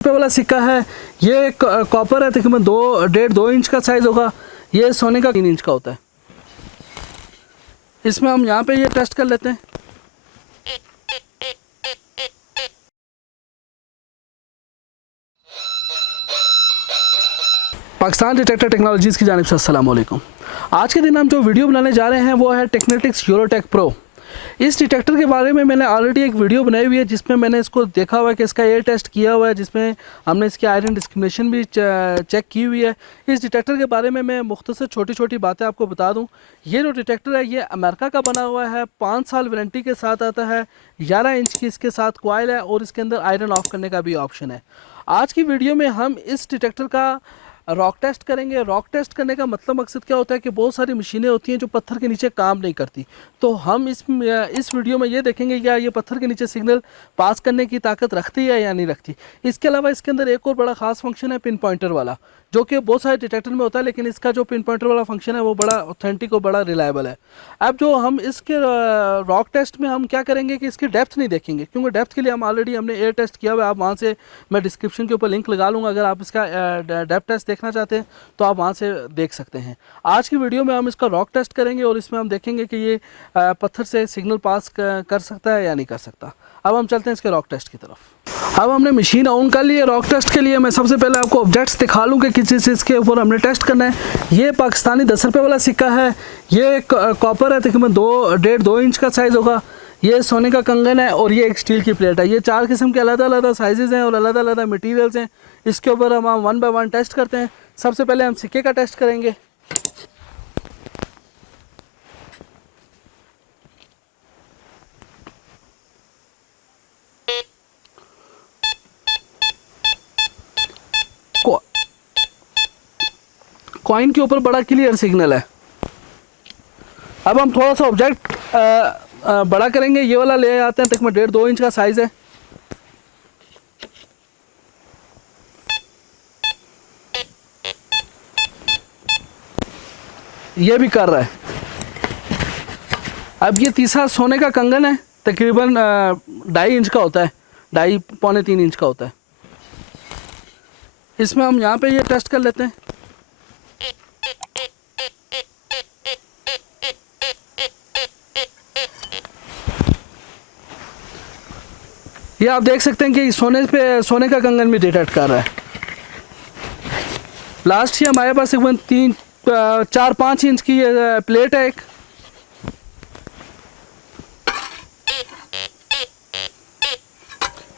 पे वाला सिक्का है, ये कॉपर है, तकरीबन 1.5-2 इंच का साइज़ होगा। ये सोने का 3 इंच का होता है। इसमें हम यहाँ पे ये टेस्ट कर लेते हैं। पाकिस्तान डिटेक्टर टेक्नोलॉजीज़ की जानिब से अस्सलाम वालेकुम। आज के दिन हम जो वीडियो बनाने जा रहे हैं वो है टेक्नेटिक्स यूरोटेक प्रो। इस डिटेक्टर के बारे में मैंने ऑलरेडी एक वीडियो बनाई हुई है जिसमें मैंने इसको देखा हुआ है कि इसका एयर टेस्ट किया हुआ है, जिसमें हमने इसकी आयरन डिस्क्रिमिनेशन भी चेक की हुई है। इस डिटेक्टर के बारे में मैं मुख्तसर छोटी छोटी बातें आपको बता दूं। ये जो डिटेक्टर है ये अमेरिका का बना हुआ है, 5 साल वारंटी के साथ आता है, 11 इंच की इसके साथ कॉइल है और इसके अंदर आयरन ऑफ करने का भी ऑप्शन है। आज की वीडियो में हम इस डिटेक्टर का रॉक टेस्ट करेंगे। रॉक टेस्ट करने का मतलब मकसद क्या होता है कि बहुत सारी मशीनें होती हैं जो पत्थर के नीचे काम नहीं करती, तो हम इस वीडियो में ये देखेंगे क्या ये पत्थर के नीचे सिग्नल पास करने की ताकत रखती है या नहीं रखती। इसके अलावा इसके अंदर एक और बड़ा ख़ास फंक्शन है पिन पॉइंटर वाला, जो कि बहुत सारे डिटेक्टर में होता है, लेकिन इसका जो पिन पॉइंटर वाला फंक्शन है वो बड़ा ऑथेंटिक और बड़ा रिलायबल है। अब जो हम इसके रॉक टेस्ट में हम क्या करेंगे कि इसकी डेप्थ नहीं देखेंगे, क्योंकि डेप्थ के लिए हमने एयर टेस्ट किया हुआ है। आप वहाँ से मैं डिस्क्रिप्शन के ऊपर लिंक लगा लूँगा, अगर आप इसका डेप्थ टेस्ट देखना चाहते हैं तो आप वहाँ से देख सकते हैं। आज की वीडियो में हम इसका रॉक टेस्ट करेंगे और इसमें हम देखेंगे कि ये पत्थर से सिग्नल पास कर सकता है या नहीं कर सकता। अब हम चलते हैं इसके रॉक टेस्ट की तरफ। अब हमने मशीन ऑन कर ली है। रॉक टेस्ट के लिए मैं सबसे पहले आपको ऑब्जेक्ट्स दिखा लूँ कि किस चीज़ के ऊपर हमने टेस्ट करना है। ये पाकिस्तानी 10 रुपये वाला सिक्का है, ये कॉपर है, तकरीबन 1.5-2 इंच का साइज़ होगा। ये सोने का कंगन है और ये एक स्टील की प्लेट है। ये 4 किस्म के अलग अलग साइजेज़ हैं और अलग अलग मटेरियल्स हैं। इसके ऊपर हम 1 बाय 1 टेस्ट करते हैं। सबसे पहले हम सिक्के का टेस्ट करेंगे। कॉइन के ऊपर बड़ा क्लियर सिग्नल है। अब हम थोड़ा सा ऑब्जेक्ट बड़ा करेंगे। ये वाला ले आते हैं, तकरीबन 1.5-2 इंच का साइज़ है। ये भी कर रहा है। अब ये तीसरा सोने का कंगन है, तकरीबन 2.5 इंच का होता है, 2.5-3 इंच का होता है। इसमें हम यहाँ पे ये टेस्ट कर लेते हैं। ये आप देख सकते हैं कि सोने का कंगन भी डिटेक्ट कर रहा है। लास्ट ही हमारे पास तकरीबन 4-5 इंच की प्लेट है एक।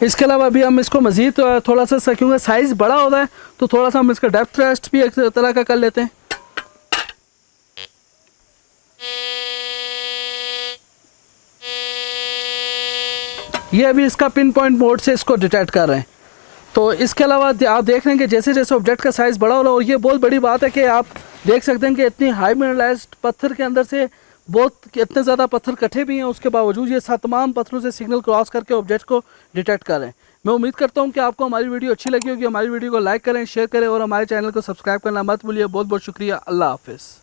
इसके अलावा अभी हम इसको मज़ीद थोड़ा सा, क्योंकि साइज़ बड़ा होता है तो थोड़ा सा हम इसका डेप्थ टेस्ट भी एक तरह का कर लेते हैं। ये अभी इसका पिन पॉइंट मोड से इसको डिटेक्ट कर रहे हैं। तो इसके अलावा आप देख रहे हैं कि जैसे जैसे ऑब्जेक्ट का साइज़ बड़ा हो रहा है, और ये बहुत बड़ी बात है कि आप देख सकते हैं कि इतनी हाई मिनरलाइज्ड पत्थर के अंदर से इतने ज़्यादा पत्थर कटे भी हैं, उसके बावजूद ये तमाम पत्थरों से सिग्नल क्रॉस करके ऑब्जेक्ट को डिटेक्ट कर रहे हैं। मैं उम्मीद करता हूं कि आपको हमारी वीडियो अच्छी लगी होगी। हमारी वीडियो को लाइक करें, शेयर करें और हमारे चैनल को सब्सक्राइब करना मत भूलिए। बहुत बहुत शुक्रिया। अल्लाह हाफिज़।